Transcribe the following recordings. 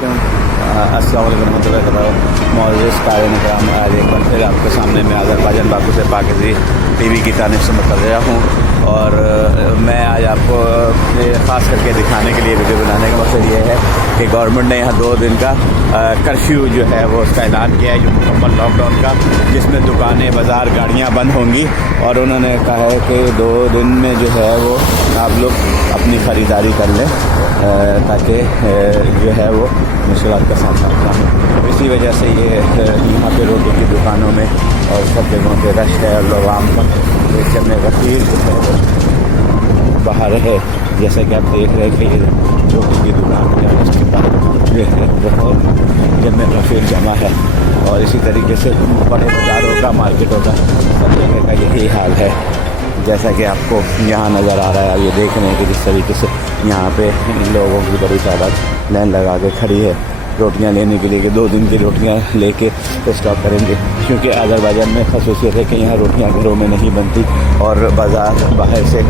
अस्सलाम वालेकुम रहमतुल्लाहि व बरकातहू। मौजूद क़ारिन इकराम, आज एक बार फिर आपके सामने मैं अज़रबैजान बाकू से पाकिज़ी टीवी की तारीफ़ से मुतज़्ज़िया हूँ। और मैं आज आपको ख़ास करके दिखाने के लिए वीडियो बनाने का मकसद ये है कि गवर्नमेंट ने यहाँ 2 दिन का कर्फ्यू जो है वो उसका ऐलान किया है, जो मुकम्मल लॉकडाउन का, जिसमें दुकानें, बाज़ार, गाड़ियाँ बंद होंगी। और उन्होंने कहा है कि 2 दिन में जो है वो आप लोग अपनी ख़रीदारी कर लें ताकि जो है वो मुश्किलात का सामना करना हो। इसी वजह से ये यहाँ पे रोटी की दुकानों में और सब जगहों पे रश है और लोग आम का चलने का फिर जो है वो बाहर है। जैसा कि आप देख रहे हैं कि ये रोटी की दुकान है, उसके बाद जो है बहुत जमे गफीर जमा है। और इसी तरीके से बड़े बाज़ारों का, मार्केटों का, सब जगह का यही हाल है। जैसा कि आपको यहाँ नज़र आ रहा है, आप ये देख रहे हैं कि जिस तरीके से यहाँ पे लोगों की बड़ी तादाद लाइन लगा के खड़ी है रोटियाँ लेने के लिए कि 2 दिन की रोटियाँ लेके तो स्टॉप करेंगे। क्योंकि अज़रबैजान में ख़ासियत है कि यहाँ रोटियाँ घरों में नहीं बनती और बाज़ार बाहर से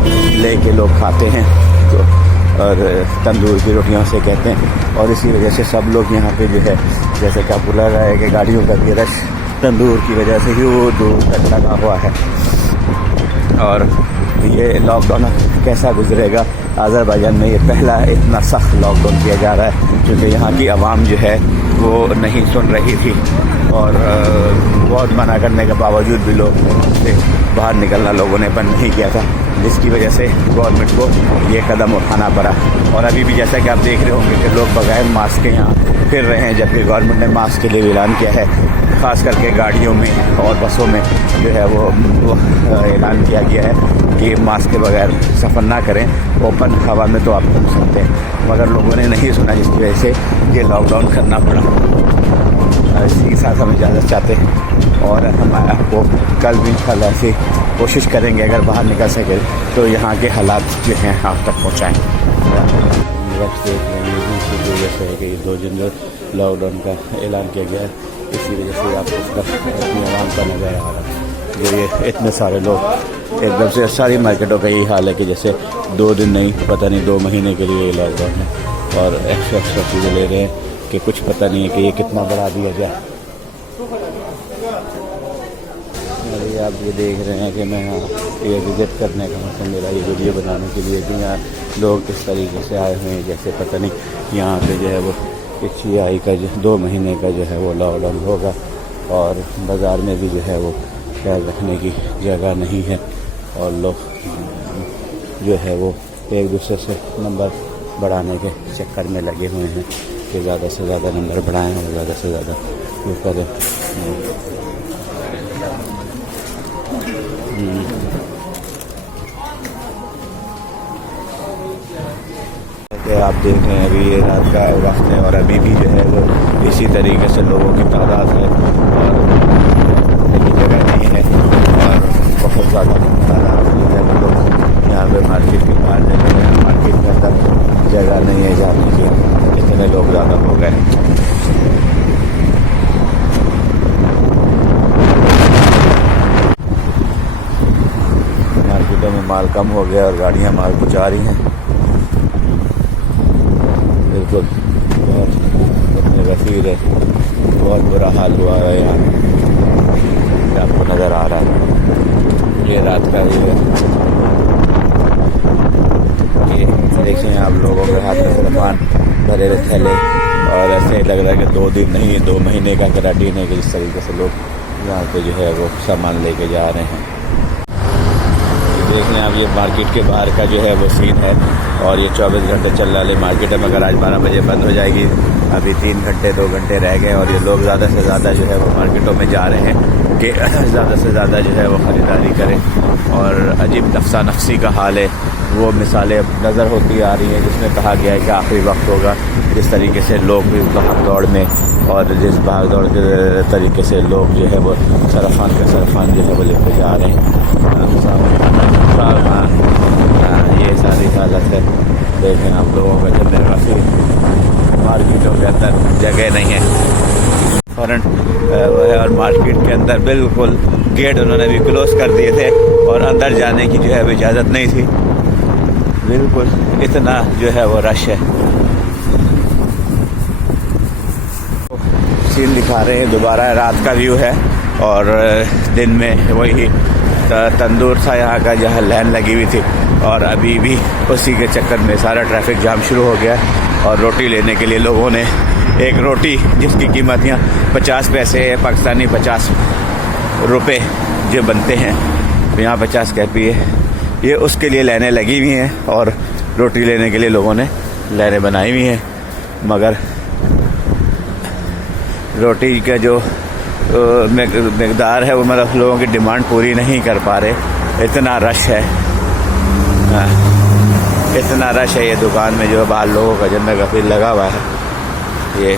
ले के लोग खाते हैं, तो और तंदूर की रोटियाँ से कहते हैं। और इसी वजह से सब लोग यहाँ पे जो है, जैसे कि आपको लग रहा है कि गाड़ियों का भी रश तंदूर की वजह से ही वो दूर तक लगा हुआ है। और ये लॉकडाउन कैसा गुजरेगा? अज़रबैजान में ये पहला इतना सख्त लॉकडाउन किया जा रहा है, क्योंकि यहाँ की आवाम जो है वो नहीं सुन रही थी और बहुत मना करने के बावजूद भी लोग से बाहर निकलना लोगों ने बंद नहीं किया था, जिसकी वजह से गवर्नमेंट को ये कदम उठाना पड़ा। और अभी भी जैसा कि आप देख रहे होंगे कि लोग बगैर मास्क के यहाँ फिर रहे हैं, जबकि गवर्नमेंट ने मास्क के लिए ऐलान किया है। ख़ास करके गाड़ियों में और बसों में जो है वो ऐलान किया गया है कि मास्क के बगैर सफ़र ना करें। ओपन हवा में तो आप घूम सकते हैं, मगर लोगों ने नहीं सुना, जिसकी वजह से ये लॉकडाउन करना पड़ा। इसी के साथ हम इजाज़त चाहते हैं और हम आपको कल भी इंशाअल्लाह ऐसी कोशिश करेंगे, अगर बाहर निकल सके तो यहाँ के हालात जो हैं आप तक पहुँचाएँ। जैसे है कि ये 2 दिन जो लॉकडाउन का ऐलान किया गया है, इसी वजह से आपको अपनी आवाम का नज़र आ रहा है। जो ये इतने सारे लोग एकदम से, सारी मार्केटों का यही हाल है कि जैसे 2 दिन नहीं, पता नहीं 2 महीने के लिए ये लॉकडाउन है और एक्स्ट्रा चीज़ें ले रहे हैं कि कुछ पता नहीं है कि ये कितना बढ़ा दिया जाए। अरे आप ये देख रहे हैं कि मैं ये विज़िट करने का मतलब मेरा ये वीडियो बनाने के लिए कि यहाँ लोग किस तरीके से आए हुए हैं, जैसे पता नहीं यहाँ पे जो है वो पिछली का जो 2 महीने का जो है वो लॉकडाउन होगा और बाज़ार में भी जो है वो ख्याल रखने की जगह नहीं है और लोग जो है वो एक दूसरे से नंबर बढ़ाने के चक्कर में लगे हुए हैं कि ज़्यादा से ज़्यादा नंबर बढ़ाएं और ज़्यादा से ज़्यादा वो करें। आप देख रहे हैं अभी ये रात का वक्त है और अभी भी जो है वो इसी तरीके से लोगों की तादाद है और की जगह नहीं है और बहुत ज़्यादा तादाद है। लोग यहाँ पे मार्केट के बाहर जगह है, मार्केट के अंदर जगह नहीं है जाने की, इतने लोग ज़्यादा हो गए। मार्केटों में माल कम हो गया और गाड़ियाँ माल पहुँचा रही हैं। बिल्कुल बहुत इतने गफीर है, बहुत बुरा हाल हुआ है यहाँ, आपको नज़र आ रहा है। ये रात का ये देखें आप, लोगों के हाथ में सामान भरे हुए थैले और ऐसे लग रहा है कि 2 दिन नहीं 2 महीने का कराटीन है कि जिस तरीके से लोग यहाँ पे जो है वो सामान लेके जा रहे हैं। देख लें आप, ये मार्केट के बाहर का जो है वो सीन है और ये 24 घंटे चल रहा है मार्केट है, मगर आज 12 बजे बंद हो जाएगी। अभी 3 घंटे 2 घंटे रह गए और ये लोग ज़्यादा से ज़्यादा जो है वो मार्केटों में जा रहे हैं कि ज़्यादा से ज़्यादा जो है वो ख़रीदारी करें। और अजीब नफसा नफसी का हाल है, वो मिसालें नज़र होती आ रही हैं जिसमें कहा गया है कि आखिरी वक्त होगा। जिस तरीके से लोग भी भाग दौड़ में और जिस भाग दौड़ के तरीके से लोग जो है वो सरफान का सरफान जो है वो लेके जा रहे हैं। ये सारी हालत है। देखें आप, लोगों का जब काफ़ी मार्केटों के अंदर जगह नहीं है फ़ौरन और मार्केट के अंदर बिल्कुल गेट उन्होंने भी क्लोज़ कर दिए थे और अंदर जाने की जो है वो इजाज़त नहीं थी। बिल्कुल इतना जो है वो रश है। सीन दिखा रहे हैं दोबारा। रात का व्यू है और दिन में वही तंदूर था यहाँ का, जहाँ लाइन लगी हुई थी, और अभी भी उसी के चक्कर में सारा ट्रैफिक जाम शुरू हो गया। और रोटी लेने के लिए लोगों ने एक रोटी जिसकी कीमत यहाँ 50 पैसे है, पाकिस्तानी 50 रुपये जो बनते हैं, यहाँ 50 कैपी है, ये उसके लिए लाइनें लगी हुई हैं। और रोटी लेने के लिए लोगों ने लाइनें बनाई हुई हैं, मगर रोटी का जो मकदार है वो मतलब लोगों की डिमांड पूरी नहीं कर पा रहे। इतना रश है, इतना रश है ये दुकान में, जो बाहर लोगों का जमने का फील लगा हुआ है। ये